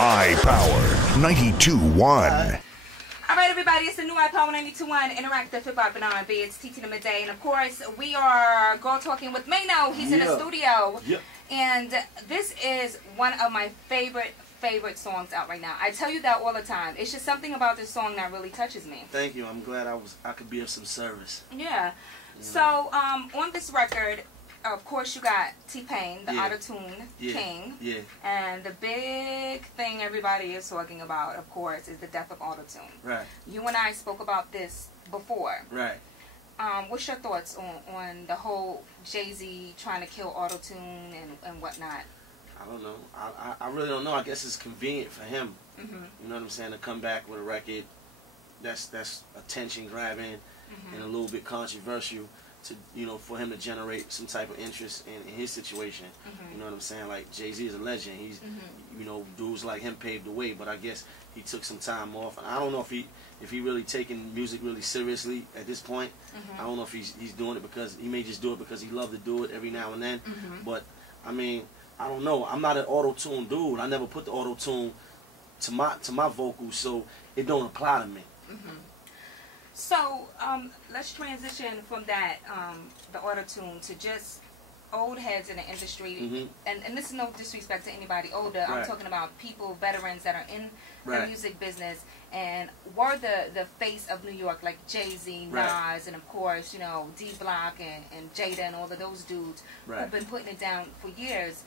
iPower 92.1. All right, everybody, it's the new iPower 92.1 Interactive Hip Hop and R&B. It's TT the Midday, and of course, we are Girl Talking with Maino. He's in the studio, and this is one of my favorite songs out right now. I tell you that all the time. It's just something about this song that really touches me. Thank you. I'm glad I could be of some service. Yeah. So on this record, of course, you got T-Pain, the auto-tune king. Yeah. And the big thing everybody is talking about, of course, is the death of auto-tune. Right. You and I spoke about this before. Right. What's your thoughts on the whole Jay-Z trying to kill auto-tune and whatnot? I don't know. I really don't know. I guess it's convenient for him. You know what I'm saying? To come back with a record that's attention grabbing and a little bit controversial. To, you know, for him to generate some type of interest in his situation. You know what I'm saying? Like, Jay-Z is a legend. He's, you know, dudes like him paved the way, but I guess he took some time off. And I don't know if he really taking music really seriously at this point. I don't know if he's doing it because he may just do it because he loved to do it every now and then. But I mean, I don't know. I'm not an auto-tune dude. I never put the auto-tune to my vocals, so it don't apply to me. So, let's transition from that, the auto-tune, to just old heads in the industry. And this is no disrespect to anybody older. I'm talking about people, veterans that are in the music business and were the face of New York, like Jay-Z, Nas, and of course, you know, D-Block and Jada and all of those dudes who've been putting it down for years.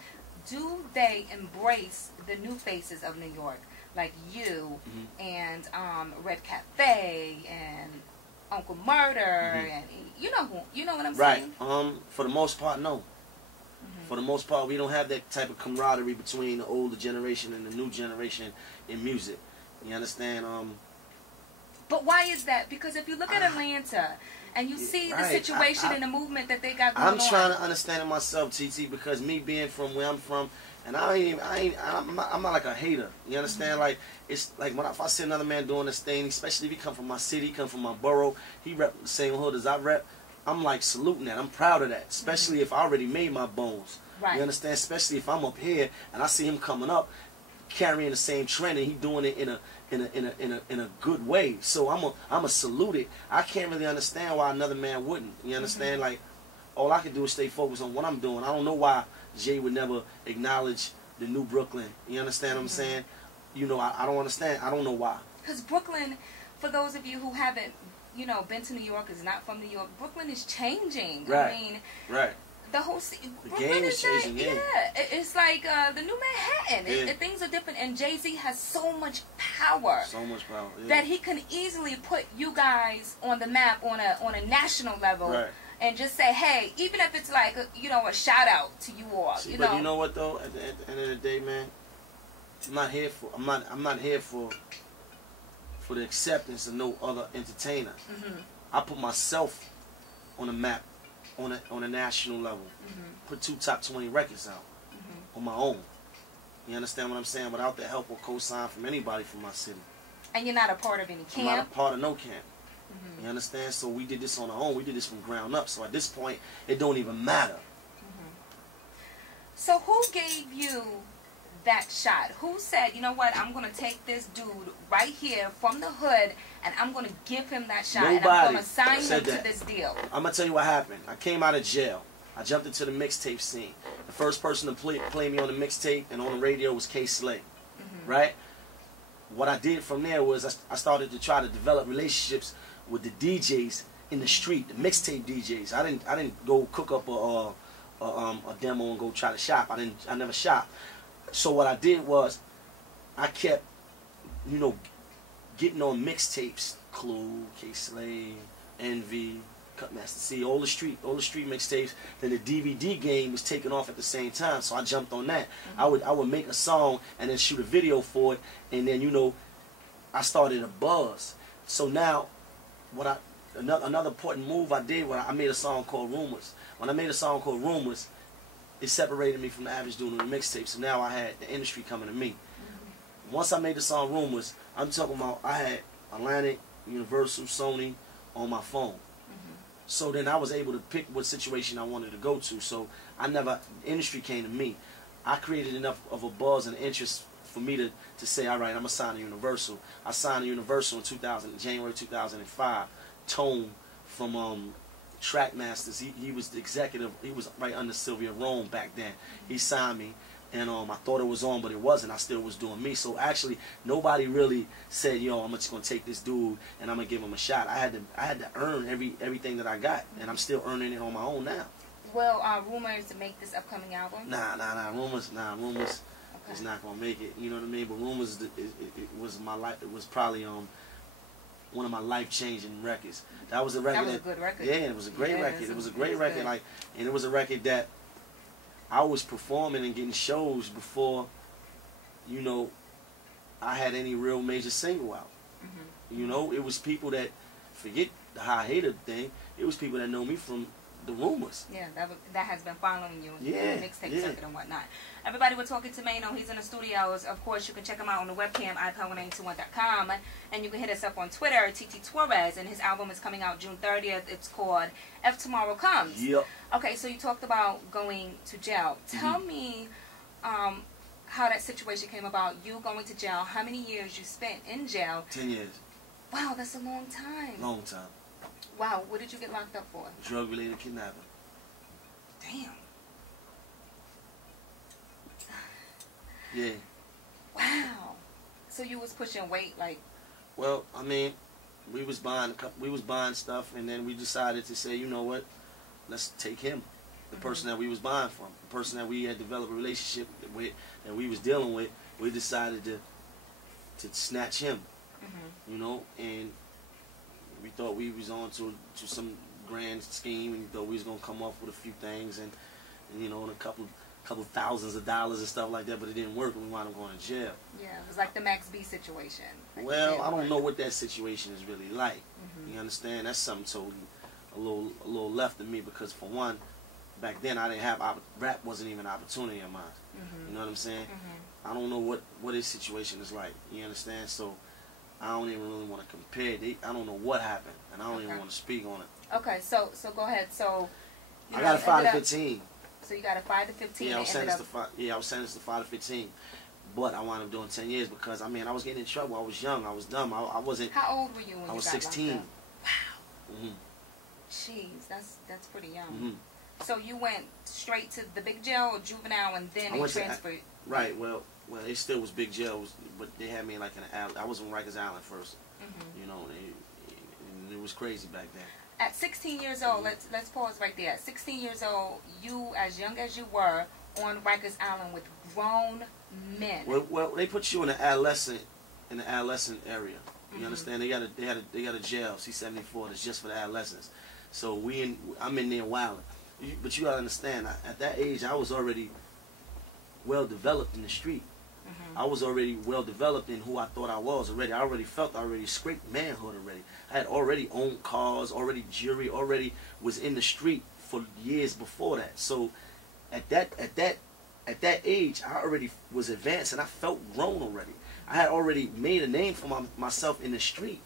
Do they embrace the new faces of New York? Like you and Red Cafe and Uncle Murder and you know what I'm saying? For the most part, no. For the most part, we don't have that type of camaraderie between the older generation and the new generation in music. You understand? But why is that? Because if you look at Atlanta and you see the situation and the movement that they got going on. I'm trying to understand it myself, TT, because me being from where I'm from, and I'm not like a hater. You understand? Like, it's like if I see another man doing this thing, especially if he come from my city, come from my borough, he rep the same hood as I rep, I'm like saluting that. I'm proud of that, especially if I already made my bones. You understand? Especially if I'm up here and I see him coming up, carrying the same trend, and he doing it in a good way. So I'm a salute it. I can't really understand why another man wouldn't. You understand? Like, all I can do is stay focused on what I'm doing. I don't know why Jay would never acknowledge the new Brooklyn. You understand what I'm saying? You know, I don't understand. I don't know why. Because Brooklyn, for those of you who haven't, you know, been to New York, is not from New York, Brooklyn is changing. I mean, the whole game is changing. It's like the new Manhattan. Things are different, and Jay-Z has so much power. That he can easily put you guys on the map on a national level. And just say, hey, even if it's like, you know, a shout out to you all. But you know what though? At the end of the day, man, I'm not here for the acceptance of no other entertainer. I put myself on the map on a national level. Put 2 top 20 records out on my own. You understand what I'm saying? Without the help or cosign from anybody from my city. And you're not a part of any camp? I'm not a part of no camp. You understand? So we did this on our own. We did this from ground up. So at this point, it don't even matter. So who gave you that shot? Who said, you know what, I'm going to take this dude right here from the hood and I'm going to give him that shot. Nobody and I'm going to sign him to this deal? I'm going to tell you what happened. I came out of jail. I jumped into the mixtape scene. The first person to play me on the mixtape and on the radio was K Slay. Right? What I did from there was I started to try to develop relationships with the DJs in the street, the mixtape DJs. I didn't go cook up a demo and go try to shop. I never shop. So what I did was I kept, you know, getting on mixtapes, Clue, K Slay, Envy, Cutmaster C, all the street mixtapes. Then the DVD game was taking off at the same time, so I jumped on that. I would make a song and then shoot a video for it, and then, you know, I started a buzz. So now another important move I did when I made a song called Rumors. When I made a song called Rumors, it separated me from the average dude on the mixtape. So now I had the industry coming to me. Once I made the song Rumors, I'm talking about I had Atlantic, Universal, Sony on my phone. So then I was able to pick what situation I wanted to go to. So the industry came to me. I created enough of a buzz and interest for me to say, all right, I'm gonna sign to Universal. I signed to Universal in January 2005. Tone from Trackmasters, he was the executive. He was right under Sylvia Rome back then. He signed me, and I thought it was on, but it wasn't. I still was doing me. So actually, nobody really said, yo, I'm just gonna take this dude and I'm gonna give him a shot. I had to earn everything that I got, and I'm still earning it on my own now. Well, rumors to make this upcoming album? Nah. Rumors is not gonna make it. You know what I mean? But Rumors, it was my life. It was probably one of my life-changing records. That was a record. That was a good record. Yeah, it was a great record. It was a great record. Like, and it was a record that I was performing and getting shows before, you know, I had any real major single out. You know, it was people that, forget the high hater thing, it was people that know me from the Rumors. Yeah, that has been following you in the mixtape circuit and whatnot. Everybody, we're talking to Maino. He's in the studios. Of course, you can check him out on the webcam, iPower921.com, and you can hit us up on Twitter, TT Torrez, and his album is coming out June 30th. It's called If Tomorrow Comes. Yep. Okay, so you talked about going to jail. Tell me how that situation came about, you going to jail, how many years you spent in jail. 10 years. Wow, that's a long time. Long time. Wow, what did you get locked up for? Drug-related kidnapping. Damn. Yeah. Wow. So you was pushing weight, like? Well, I mean, we was buying stuff, and then we decided to say, you know what? Let's take him, the person that we was buying from, the person that we had developed a relationship with, that we was dealing with. We decided to snatch him. You know, and we thought we was on to some grand scheme, and we thought we was gonna come up with a few things, and you know, and a couple thousands of dollars and stuff like that, but it didn't work, and we wound up going to jail. Yeah, it was like the Max B situation. Like, well, I don't know what that situation is really like. You understand? That's something totally a little left of me, because for one, back then I didn't have rap wasn't even an opportunity of mine. You know what I'm saying? I don't know what his situation is like. You understand? So I don't even really want to compare. I don't know what happened, and I don't even want to speak on it. Okay, so go ahead. So I got a 5 to 15. So you got a 5 to 15. Yeah, I was sentenced to 5. Yeah, I was sentenced to 5 to 15. But I wound up doing 10 years because I mean I was getting in trouble. I was young. I was dumb. I wasn't. How old were you when I was you got 16. locked up? Wow. Jeez, that's pretty young. So you went straight to the big jail or juvenile, and then they transferred. Right. Well, it still was big jail, but they had me like in an alley. I was in Rikers Island first. You know, and it was crazy back then. At 16 years old, let's pause right there. At 16 years old, you, as young as you were, on Rikers Island with grown men. Well, they put you in the adolescent area. You understand? They got a jail, C-74, that's just for the adolescents. So I'm in there wilding. But you gotta understand, at that age, I was already well developed in the street. I was already well developed in who I thought I was already. I already scraped manhood already. I had already owned cars, already jewelry, already was in the street for years before that. So at that age, I already was advanced and I felt grown already. I had already made a name for myself in the street.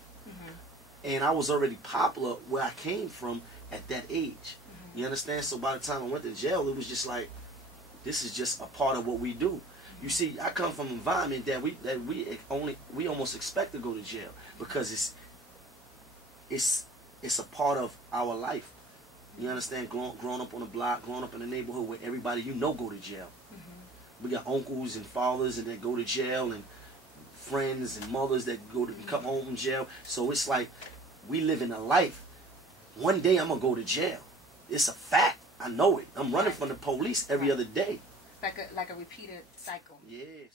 And I was already popular where I came from at that age. You understand? So by the time I went to jail, it was just like, this is just a part of what we do. You see, I come from an environment that we almost expect to go to jail because it's a part of our life. You understand? Growing up on the block, growing up in a neighborhood where everybody you know go to jail. We got uncles and fathers and that go to jail, and friends and mothers that come home from jail. So it's like we live in a life. One day I'm gonna go to jail. It's a fact. I know it. I'm running from the police every other day. Like a repeated cycle. Yes.